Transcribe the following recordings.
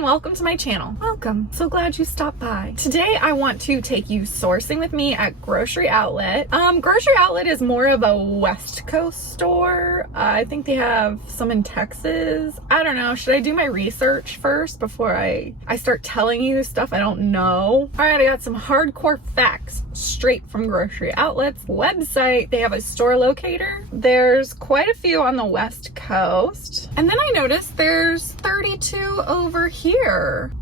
and welcome to my channel. Welcome. So glad you stopped by. Today I want to take you sourcing with me at Grocery Outlet. Grocery Outlet is more of a West Coast store. I think they have some in Texas. I don't know. Should I do my research first before I start telling you stuff I don't know? All right, I got some hardcore facts straight from Grocery Outlet's website. They have a store locator. There's quite a few on the West Coast. And then I noticed there's 32 over here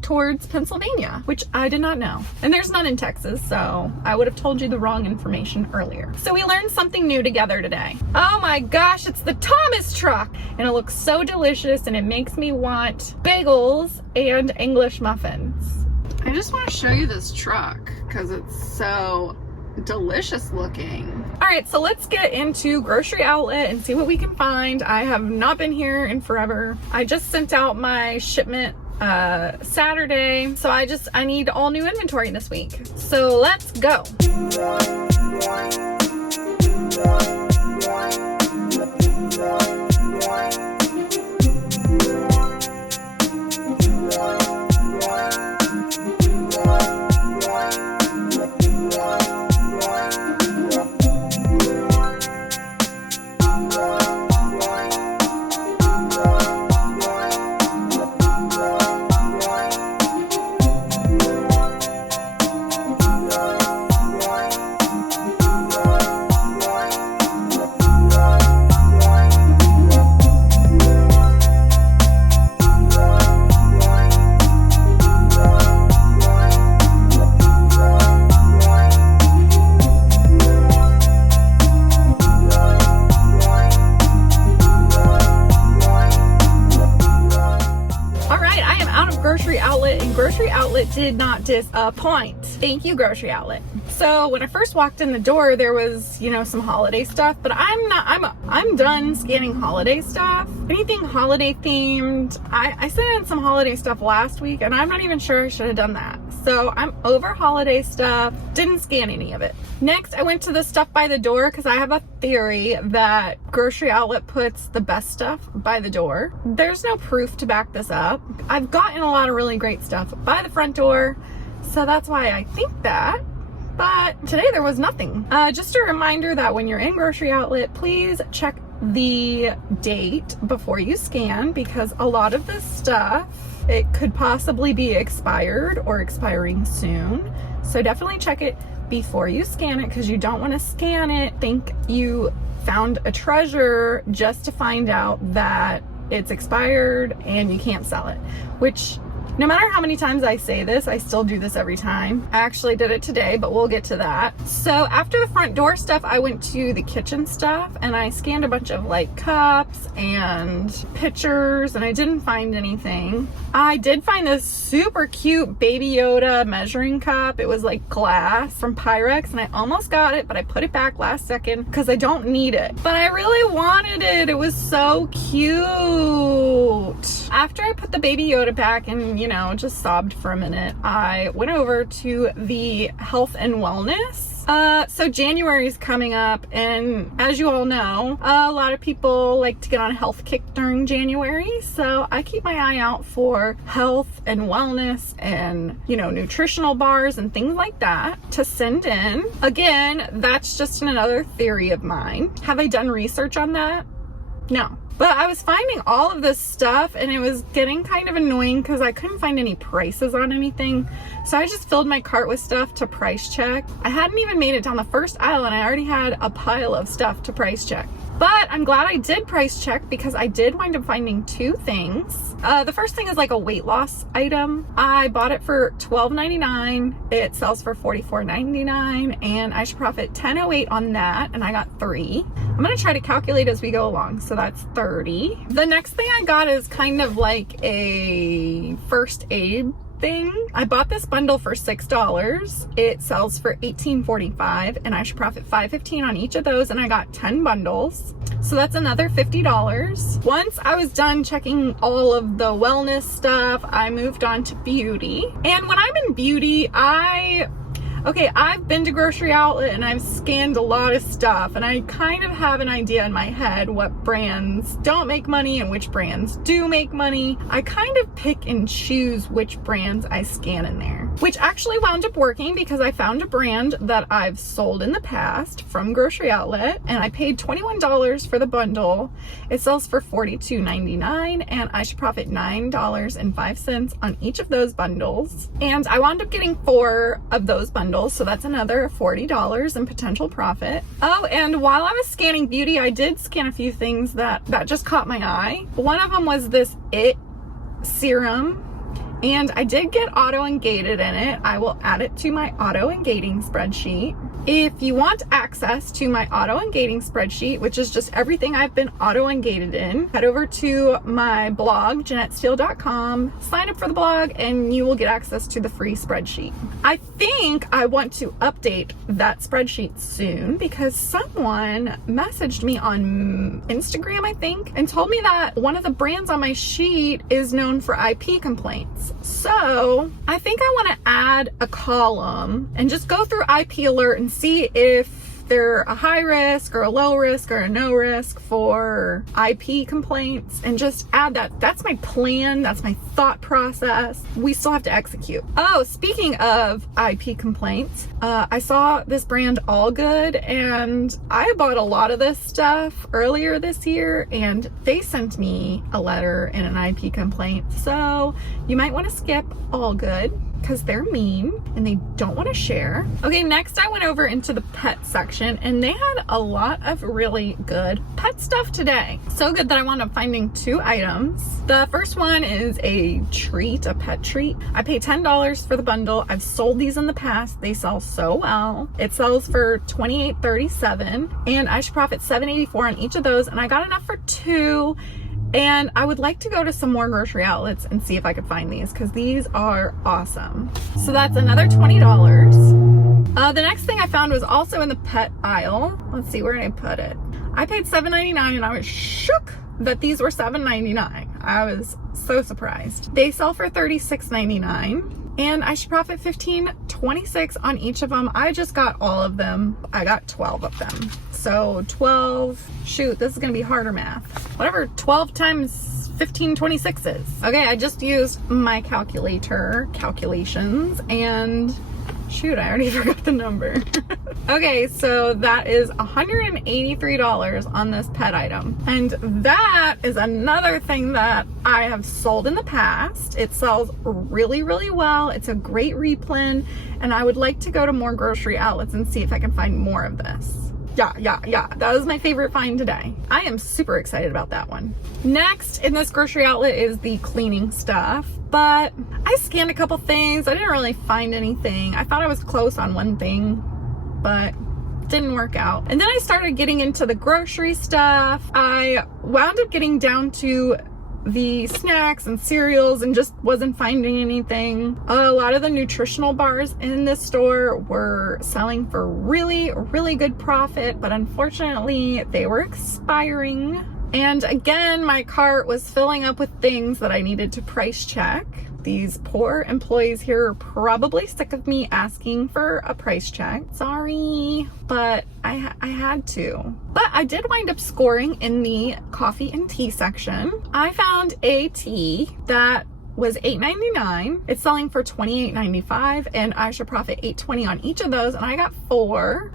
towards Pennsylvania, which I did not know. And there's none in Texas, so I would have told you the wrong information earlier. So we learned something new together today. Oh my gosh, it's the Thomas truck! And it looks so delicious and it makes me want bagels and English muffins. I just want to show you this truck because it's so delicious looking. All right, so let's get into Grocery Outlet and see what we can find. I have not been here in forever. I just sent out my shipment Saturday, so I need all new inventory this week. So let's go. Grocery Outlet did not disappoint. Thank you, Grocery Outlet. So when I first walked in the door, there was, you know, some holiday stuff, but I'm done scanning holiday stuff. Anything holiday themed. I sent in some holiday stuff last week and I'm not even sure I should have done that. So I'm over holiday stuff, didn't scan any of it. Next, I went to the stuff by the door because I have a theory that Grocery Outlet puts the best stuff by the door. There's no proof to back this up. I've gotten a lot of really great stuff by the front door, so that's why I think that. But today there was nothing. Just a reminder that when you're in Grocery Outlet, please check the date before you scan because a lot of this stuff, it could possibly be expired or expiring soon. So definitely check it before you scan it because you don't want to scan it, think you found a treasure just to find out that it's expired and you can't sell it, which no matter how many times I say this, I still do this every time. I actually did it today, but we'll get to that. So after the front door stuff, I went to the kitchen stuff and I scanned a bunch of like cups and pitchers and I didn't find anything. I did find this super cute Baby Yoda measuring cup. It was like glass from Pyrex and I almost got it, but I put it back last second because I don't need it. But I really wanted it. It was so cute. After I put the Baby Yoda back and, you know, just sobbed for a minute, I went over to the health and wellness. So January is coming up, and as you all know, a lot of people like to get on a health kick during January. So I keep my eye out for health and wellness and, you know, nutritional bars and things like that to send in. Again, that's just another theory of mine. Have I done research on that? No. But I was finding all of this stuff and it was getting kind of annoying because I couldn't find any prices on anything. So I just filled my cart with stuff to price check. I hadn't even made it down the first aisle and I already had a pile of stuff to price check. But I'm glad I did price check because I did wind up finding two things. The first thing is like a weight loss item. I bought it for $12.99. It sells for $44.99 and I should profit $10.08 on that, and I got 3. I'm gonna try to calculate as we go along. So that's 30. The next thing I got is kind of like a first aid thing. I bought this bundle for $6. It sells for $18.45 and I should profit $5.15 on each of those, and I got 10 bundles. So that's another $50. Once I was done checking all of the wellness stuff, I moved on to beauty. And when I'm in beauty, Okay, I've been to Grocery Outlet and I've scanned a lot of stuff, and I kind of have an idea in my head what brands don't make money and which brands do make money. I kind of pick and choose which brands I scan in there, which actually wound up working because I found a brand that I've sold in the past from Grocery Outlet, and I paid $21 for the bundle. It sells for $42.99, and I should profit $9.05 on each of those bundles. And I wound up getting 4 of those bundles, so that's another $40 in potential profit. Oh, and while I was scanning beauty, I did scan a few things that just caught my eye. One of them was this It serum, and I did get auto ungated in it. I will add it to my auto ungating spreadsheet. If you want access to my auto ungating spreadsheet, which is just everything I've been auto ungated in, head over to my blog, JeanetteSteele.com, sign up for the blog, and you will get access to the free spreadsheet. I think I want to update that spreadsheet soon because someone messaged me on Instagram, I think, and told me that one of the brands on my sheet is known for IP complaints. So I think I want to add a column and just go through IP alert and see if they're a high risk or a low risk or a no risk for IP complaints, and just add that. That's my plan. That's my thought process. We still have to execute. Oh, speaking of IP complaints, I saw this brand All Good, and I bought a lot of this stuff earlier this year, and they sent me a letter and an IP complaint. So you might want to skip All Good because they're mean and they don't want to share. Okay, next I went over into the pet section, and they had a lot of really good pet stuff today. So good that I wound up finding 2 items. The first one is a treat, a pet treat. I paid $10 for the bundle. I've sold these in the past. They sell so well. It sells for $28.37, and I should profit $7.84 on each of those, and I got enough for 2. And I would like to go to some more grocery outlets and see if I could find these, because these are awesome. So that's another $20. The next thing I found was also in the pet aisle. Let's see, where did I put it? I paid $7.99, and I was shook that these were $7.99. I was so surprised. They sell for $36.99, and I should profit $15.26 on each of them. I just got all of them. I got 12 of them. So 12, shoot, this is gonna be harder math. Whatever 12 times 15.26 is. Okay, I just used my calculations, and shoot, I already forgot the number. Okay, so that is $183 on this pet item. And that is another thing that I have sold in the past. It sells really, really well. It's a great replen, and I would like to go to more grocery outlets and see if I can find more of this. Yeah. That was my favorite find today. I am super excited about that one. Next in this grocery outlet is the cleaning stuff, but I scanned a couple things. I didn't really find anything. I thought I was close on one thing, but didn't work out. And then I started getting into the grocery stuff. I wound up getting down to the snacks and cereals and just wasn't finding anything. A lot of the nutritional bars in this store were selling for really, really good profit, but unfortunately they were expiring. And again, my cart was filling up with things that I needed to price check. These poor employees here are probably sick of me asking for a price check. Sorry, but I had to. But I did wind up scoring in the coffee and tea section. I found a tea that was $8.99. It's selling for $28.95, and I should profit $8.20 on each of those, and I got 4.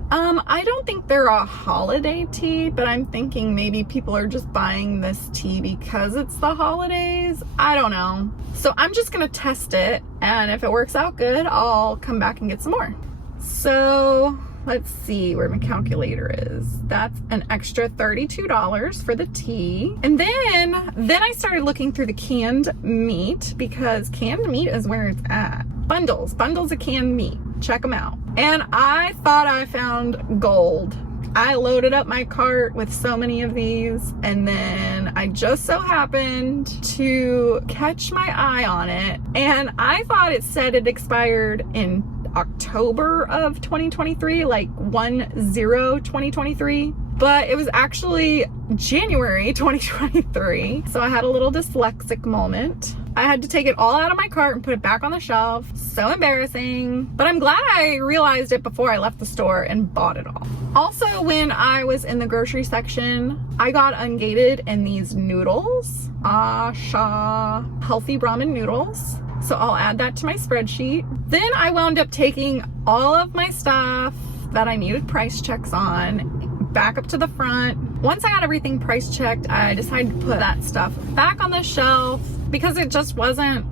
I don't think they're a holiday tea, but I'm thinking maybe people are just buying this tea because it's the holidays. I don't know. So I'm just gonna test it, and if it works out good, I'll come back and get some more. So let's see where my calculator is. That's an extra $32 for the tea. And then I started looking through the canned meat, because canned meat is where it's at. Bundles of canned meat. Check them out. And I thought I found gold. I loaded up my cart with so many of these, and then I just so happened to catch my eye on it, and I thought it said it expired in October of 2023, like 1/0/2023, but it was actually January 2023. So I had a little dyslexic moment. I had to take it all out of my cart and put it back on the shelf. So embarrassing. But I'm glad I realized it before I left the store and bought it all. Also, when I was in the grocery section, I got ungated in these noodles. Asha healthy ramen noodles. So I'll add that to my spreadsheet. Then I wound up taking all of my stuff that I needed price checks on back up to the front. Once I got everything price checked, I decided to put that stuff back on the shelf because it just wasn't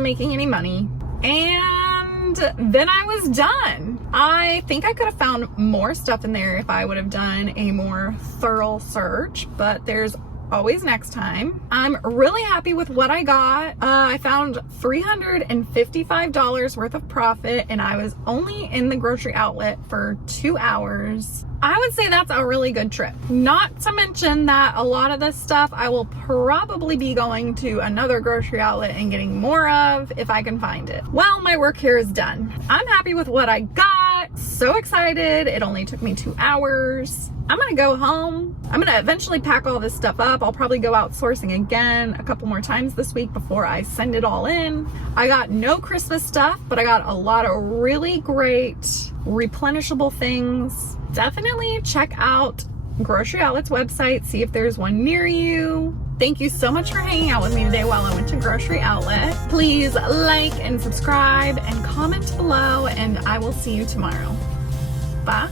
making any money. And then I was done. I think I could have found more stuff in there if I would have done a more thorough search, but there's always next time. I'm really happy with what I got. I found $355 worth of profit, and I was only in the grocery outlet for 2 hours. I would say that's a really good trip. Not to mention that a lot of this stuff I will probably be going to another grocery outlet and getting more of if I can find it. Well, my work here is done. I'm happy with what I got. So excited. It only took me 2 hours. I'm gonna go home. I'm gonna eventually pack all this stuff up. I'll probably go out sourcing again a couple more times this week before I send it all in. I got no Christmas stuff, but I got a lot of really great replenishable things. Definitely check out Grocery Outlet's website, see if there's one near you. Thank you so much for hanging out with me today while I went to Grocery Outlet. Please like and subscribe and comment below, and I will see you tomorrow. Bye.